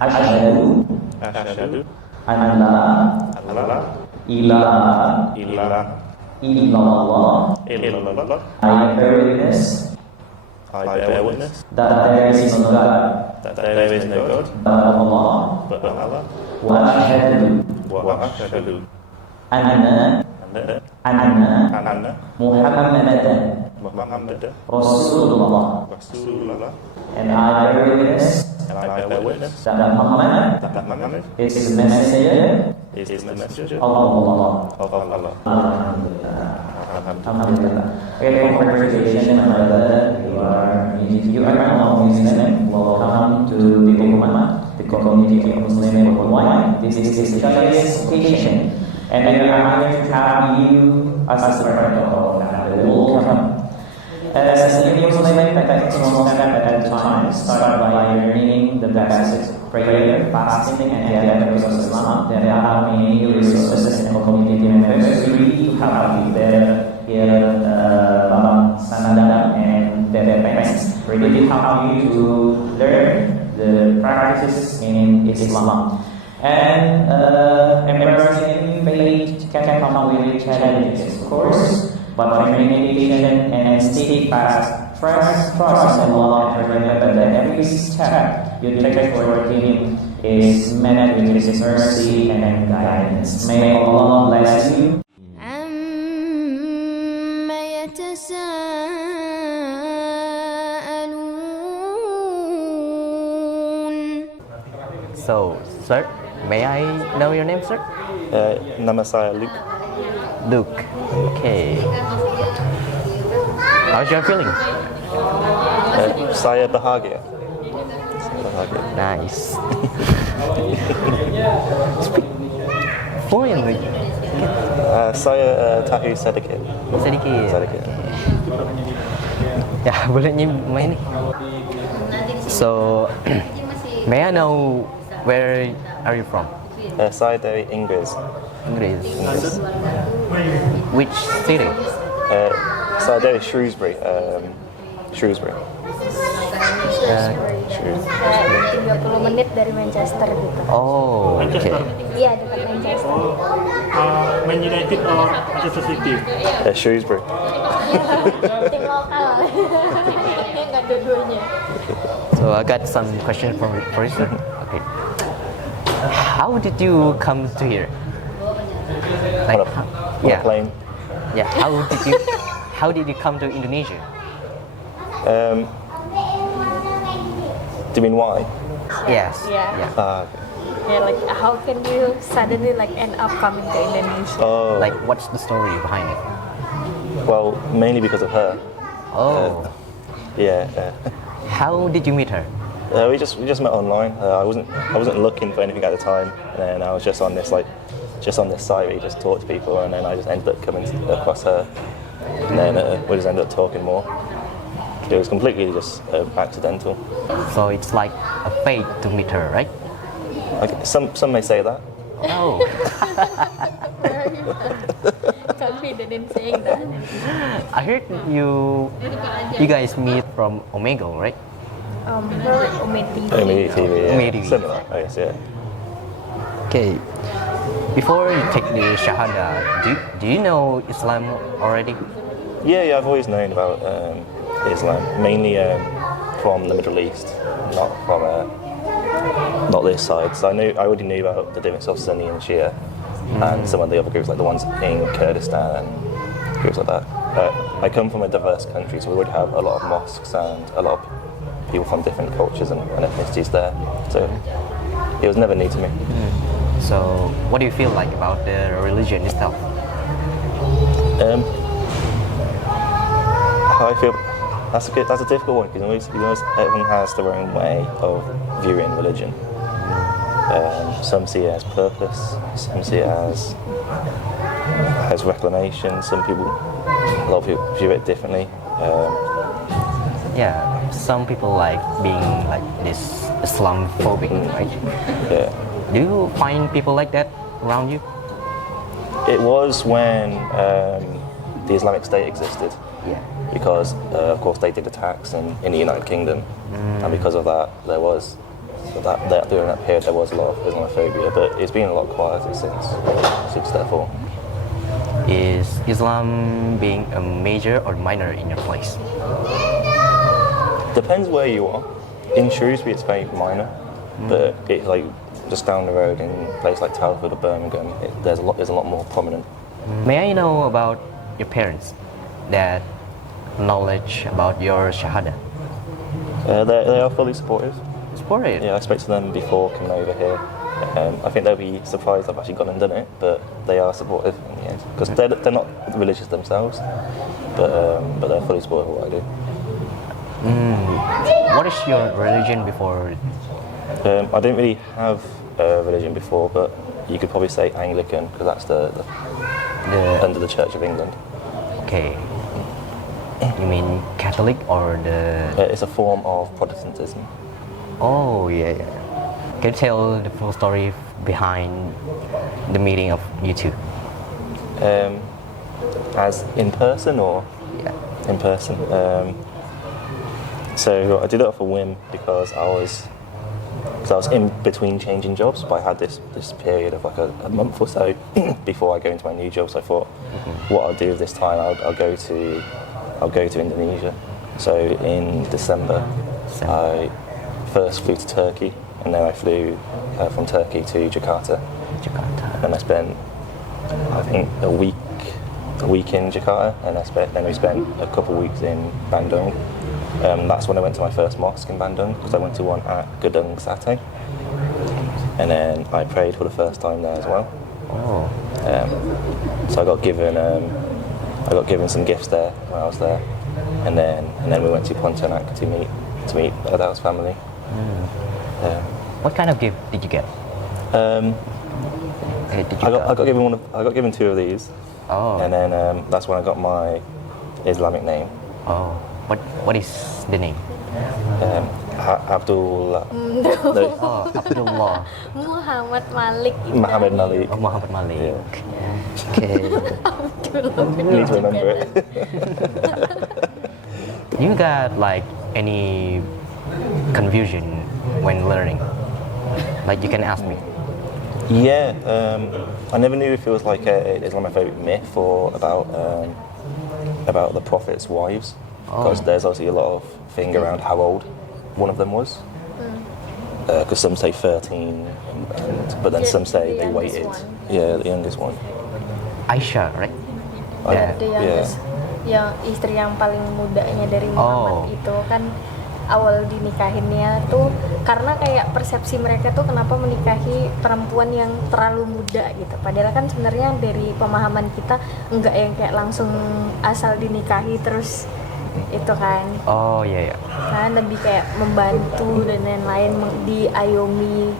Asyhadu an la ilaha illallah. I bear witness that there is no God but Allah. Wa ashhadu anna Muhammadan Rasulullah. And I bear witness that Muhammad is the messenger of Allah. Alhamdulillah. Okay, congratulations, my brother. You are now Muslim. Welcome to the Ummah, the community of Muslims worldwide. This is the joyous occasion, and we are honored to have you as a part of the welcome. As a Muslim, I Muslim at that time started by learning the basic prayer, fasting, and the other of Islam. There are many resources and community members really to help you there here Sandang and their parents really help you to learn the practices in Islam. And embracing faith can come with challenges, of course. But by meditation and steadfast trust in Allah, and remember that every step you take toward Him is met with His mercy and guidance. May Allah bless you. So, sir, may I know your name, sir? Nama saya Luke. Luke. Okay. How's your feeling? Saya bahagia. Nice. Speak fluently. Saya tahu sedikit. Sedikit. Ya, boleh main nih. So, may I know where are you from? Saya dari Inggris. Inggris. Which city? Saya dari Shrewsbury. Shrewsbury. 30 menit dari Manchester gitu. Oh, oke. Okay. Iya, dekat Manchester. Man United or Manchester City? Shrewsbury. Tim lokal. Enggak dua-duanya. So I got some question for you, sir. Okay. How did you come to here? Like, on a plane. Yeah. How did you come to Indonesia? Do you mean why? Yes. Yeah. Yeah. Yeah, like how can you suddenly like end up coming to Indonesia? Oh. Like, what's the story behind it? Well, mainly because of her. Oh. Yeah. How did you meet her? We just met online. I wasn't looking for anything at the time, and then I was just on this site where you just talk to people, and then I just ended up coming across her, and then we just ended up talking more. It was completely just accidental. So it's like a fate to meet her, right? Okay, some may say that. Oh. Confident in saying that. I heard you guys meet from Omegle, right? Omega TV. Omega TV. Similar, I guess, yeah. Okay. Before you take the Shahada, do you know Islam already? Yeah, I've always known about Islam, mainly from the Middle East, not this side. So I already knew about the difference of Sunni and Shia, and some of the other groups, like the ones in Kurdistan and groups like that. I come from a diverse country, so we already have a lot of mosques and a lot of people from different cultures and ethnicities there. So it was never new to me. So what do you feel like about the religion itself? How I feel, that's a difficult one, because everyone has their own way of viewing religion. Some see it as purpose, some see it as reclamation. A lot of people view it differently. Yeah, some people like being like this Islamophobic, right? Yeah. Do you find people like that around you? It was when the Islamic State existed. Yeah. Because of course they did attacks in the United Kingdom, and because of that there was during that period there was a lot of Islamophobia, but it's been a lot quieter since therefore. Is Islam being a major or minor in your place? Depends where you are. In Shrewsbury it's very minor, but it's like just down the road in a place like Telford or Birmingham, there's a lot more prominent. May I know about your parents, that knowledge about your Shahada? They are fully supportive. Supportive? Yeah, I spoke to them before coming over here. I think they'll be surprised I've actually gone and done it, but they are supportive in the end. Because they're not religious themselves, but they're fully supportive of what I do. What is your religion before? I didn't really have a religion before, but you could probably say Anglican, because that's the under the Church of England. Okay. You mean Catholic or the... It's a form of Protestantism. Oh, yeah. Can you tell the full story behind the meeting of you two? As in person or? Yeah. In person. So I did it off a whim because I was in between changing jobs, but I had this period of like a month or so before I go into my new job. So I thought, what I'll do this time, I'll go to Indonesia. So in December, I first flew to Turkey, and then I flew from Turkey to Jakarta. And I spent, I think, a week in Jakarta, and then we spent a couple of weeks in Bandung. That's when I went to my first mosque in Bandung, because I went to one at Gedung Sate, and then I prayed for the first time there as well. Oh. So I got given some gifts there when I was there, and then we went to Pontianak to meet Adal's family. What kind of gift did you get? I got given two of these. Oh. And then that's when I got my Islamic name. Oh. What is the name? Abdullah. Oh, Abdullah. Muhammad Malik. Muhammad Malik. Oh, Muhammad Malik. Yeah. Okay. You need to remember it. You got like any confusion when learning? Like you can ask me. Yeah, I never knew if it was like an Islamophobic myth or about the Prophet's wives, because there's obviously a lot of thing around how old one of them was. Because some say 13, but then some say they waited. One. Yeah, the youngest one. Aisha, right? Yeah. The youngest, yang istri yang paling mudanya dari Muhammad itu kan awal dinikahinnya tuh karena kayak persepsi mereka tuh kenapa menikahi perempuan yang terlalu muda gitu. Padahal kan sebenarnya dari pemahaman kita enggak yang kayak langsung asal dinikahi terus itu kan. Oh iya. Kan lebih kayak membantu dan lain-lain, diayomi.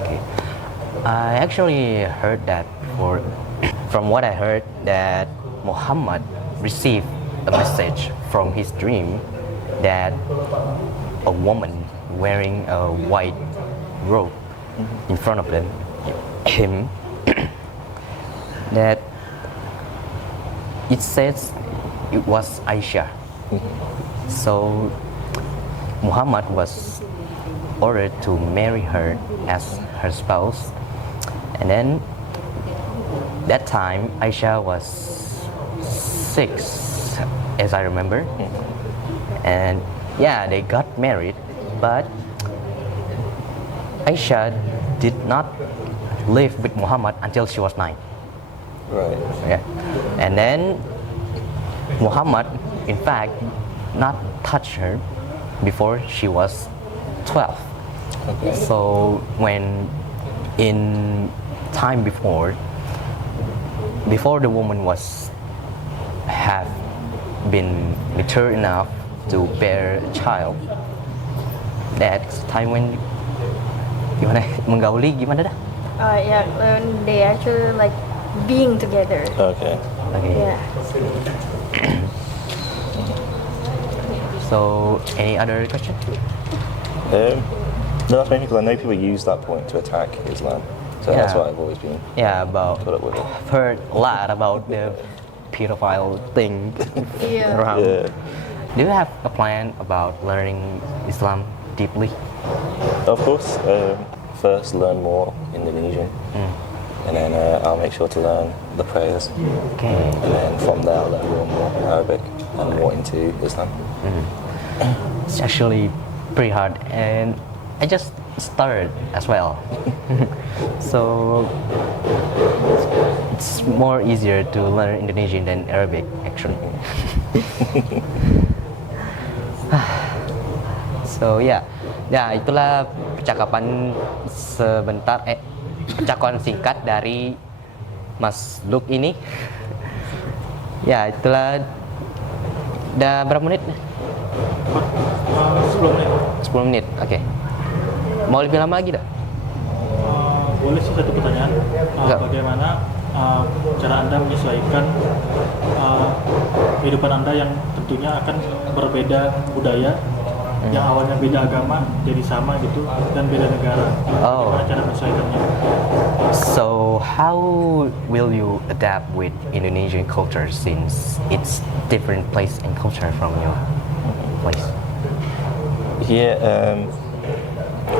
Okay. I actually heard that from what I heard that Muhammad received a message from his dream that a woman wearing a white robe in front of him that it says it was Aisha. So Muhammad was ordered to marry her as her spouse, and then that time Aisha was 6, as I remember. And yeah, they got married, but Aisha did not live with Muhammad until she was 9. Right. Yeah. And then Muhammad, in fact, not touched her before she was 12. Okay. So when in time before the woman have been mature enough to bear a child, that's time when menggauli gimana dah? Yeah, they actually like being together. Okay. Yeah. So any other question? No, that's mainly because I know people use that point to attack Islam. So that's why I've always been put up with it. I've heard a lot about the pedophile thing Yeah. around. Yeah. Do you have a plan about learning Islam deeply? Of course, first learn more Indonesian, and then I'll make sure to learn the prayers. Okay. And then from there I'll learn more Arabic and more into Islam. It's actually pretty hard, and I just started as well. So it's more easier to learn Indonesian than Arabic actually. So ya itulah percakapan percakapan singkat dari Mas Luke ini. Ya itulah. Udah berapa menit? 10 menit, oke. Mau lebih lama lagi dah? Boleh sih satu pertanyaan. Bagaimana cara Anda menyesuaikan kehidupan Anda yang tentunya akan berbeda budaya, yang awalnya beda agama jadi sama gitu, dan beda negara. Bagaimana cara menyesuaikannya? So how will you adapt with Indonesian culture since it's different place and culture from your place? Yeah,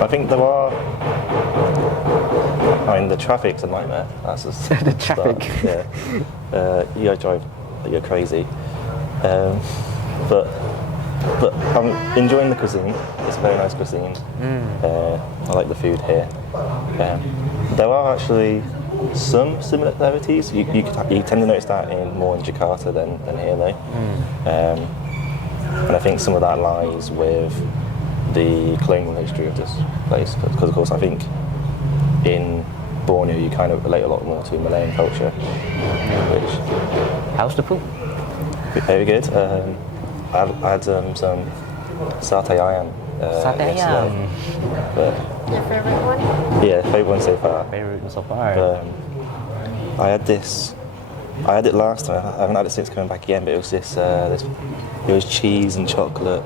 I think there are. I mean, the traffic's a nightmare. That's just The traffic. Yeah, you gotta drive like you're crazy. But I'm enjoying the cuisine. It's a very nice cuisine. I like the food here. There are actually some similarities. You tend to notice that more in Jakarta than here, though. And I think some of that lies with the colonial history of this place. Because of course, I think in Borneo you kind of relate a lot more to Malayan culture. Which How's the food? very good. I had some satay ayam. Satay ayam. But, Your favorite one? yeah, favorite one so far. Favorite so far. I had it last time. I haven't had it since coming back again. But it was it was cheese and chocolate.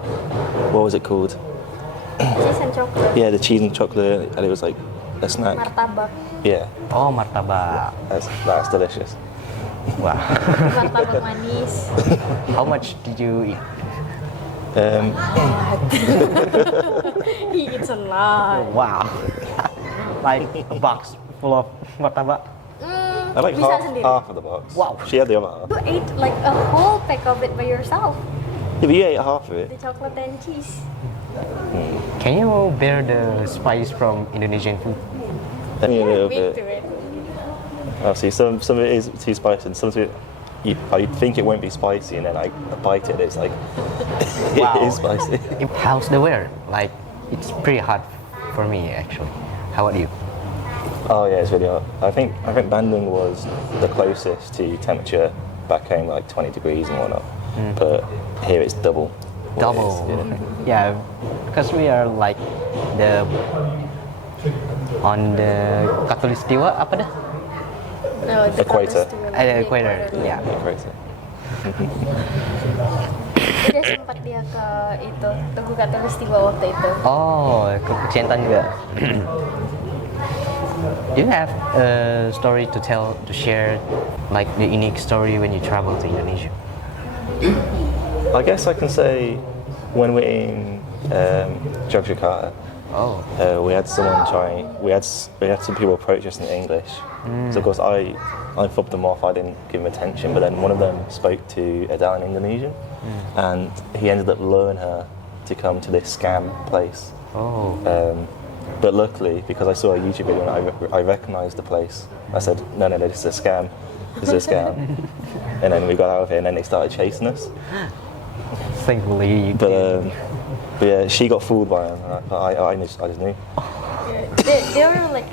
What was it called? Cheese and chocolate. Yeah, the cheese and chocolate, and it was like a snack. Martabak. Yeah, Oh, martabak. that's delicious. Wow. Martabak manis. How much did you eat? He eats a lot. Wow. Like a box full of martabak. I like Bisa sendiri. half of the box. Wow. She had the other half. You ate like a whole pack of it by yourself. Yeah, but you ate half of it. The chocolate and cheese. Can you bear the spice from Indonesian food? Only a little Big bit. to it. Obviously, some of it is too spicy, and some of it I think it won't be spicy, and then I bite it, and it's like Wow. it is spicy. How's the weather? Like, it's pretty hot for me actually. How about you? Oh yeah, it's really hot. I think Bandung was the closest to temperature back home, like 20 degrees and whatnot. But here it's double. what it Double. is, Yeah, because we are like on the Katulistiwa apa dah? No, it's Equator. Equator. Yeah. Yeah, crazy. Dia sempat dia ke itu Tugu Katulistiwa waktu itu. Oh, ke Ciantan juga. Do you have a story to share, like the unique story when you travel to Indonesia? I guess I can say when we're in Yogyakarta, we had some people approach us in English. So of course I fobbed them off. I didn't give them attention. But then one of them spoke to Adele in Indonesian, and he ended up luring her to come to this scam place. Oh. But luckily, because I saw a YouTube video and I recognized the place, I said, no, this is a scam. This is a scam. And then we got out of here, and then they started chasing us. Thankfully, you But did. yeah, she got fooled by him. I just knew. They were like,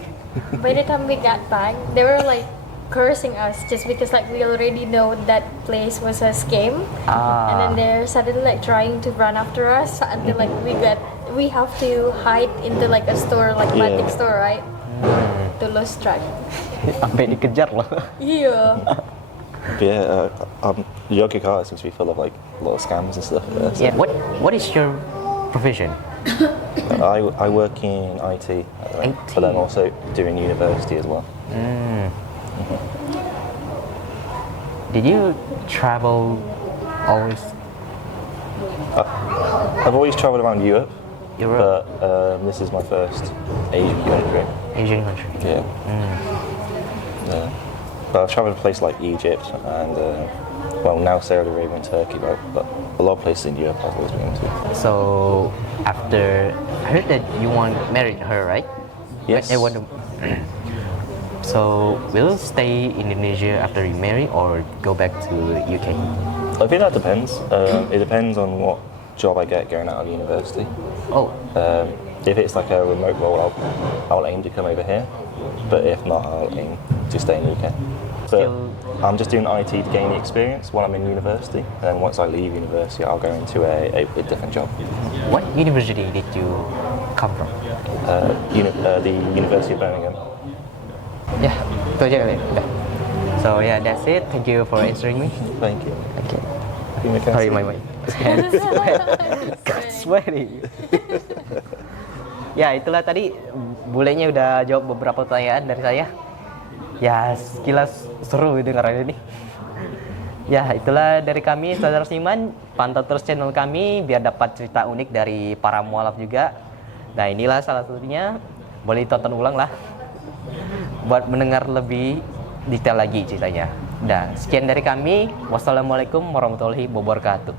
by the time we got back, they were like cursing us just because like we already know that place was a scam, and then they're suddenly like trying to run after us until like we have to hide into like a store, like batik store, right? To lose track. Sampai dikejar loh. Yeah. But yeah, Yogyakarta seems to be full of like a lot of scams and stuff. So Yeah. What is your profession? I work in IT, at the moment, but then also doing university as well. Did you travel always? I've always travelled around Europe, Europe. But this is my first Asian country. Asian country. Yeah. Yeah. But I've travelled to places like Egypt and, well, now Saudi Arabia and Turkey, but a lot of places in Europe I've always been to. So after I heard that you want to marry her, right? Yes. I want to. So will you stay in Indonesia after you marry or go back to UK? I think that depends. It depends on what job I get going out of university. Oh, If it's like a remote role, I'll aim to come over here. But if not, I'll aim to stay in the UK. But I'm just doing IT to gain the experience while I'm in university. And then once I leave university, I'll go into a different job. what university did you come from? The University of Birmingham. Ya, itu aja kali. Udah. So yeah, that's it. Thank you for answering me. Thank you. Okay. Terima kasih. Sorry, my sweating. Ya, itulah tadi bulenya udah jawab beberapa pertanyaan dari saya. Ya, sekilas seru dengarannya ini. Ya, itulah dari kami, saudara seniman. Pantau terus channel kami biar dapat cerita unik dari para mualaf juga. Nah, inilah salah satunya. Boleh ditonton ulang lah. Buat mendengar lebih detail lagi ceritanya. Nah, sekian dari kami. Wassalamualaikum warahmatullahi wabarakatuh.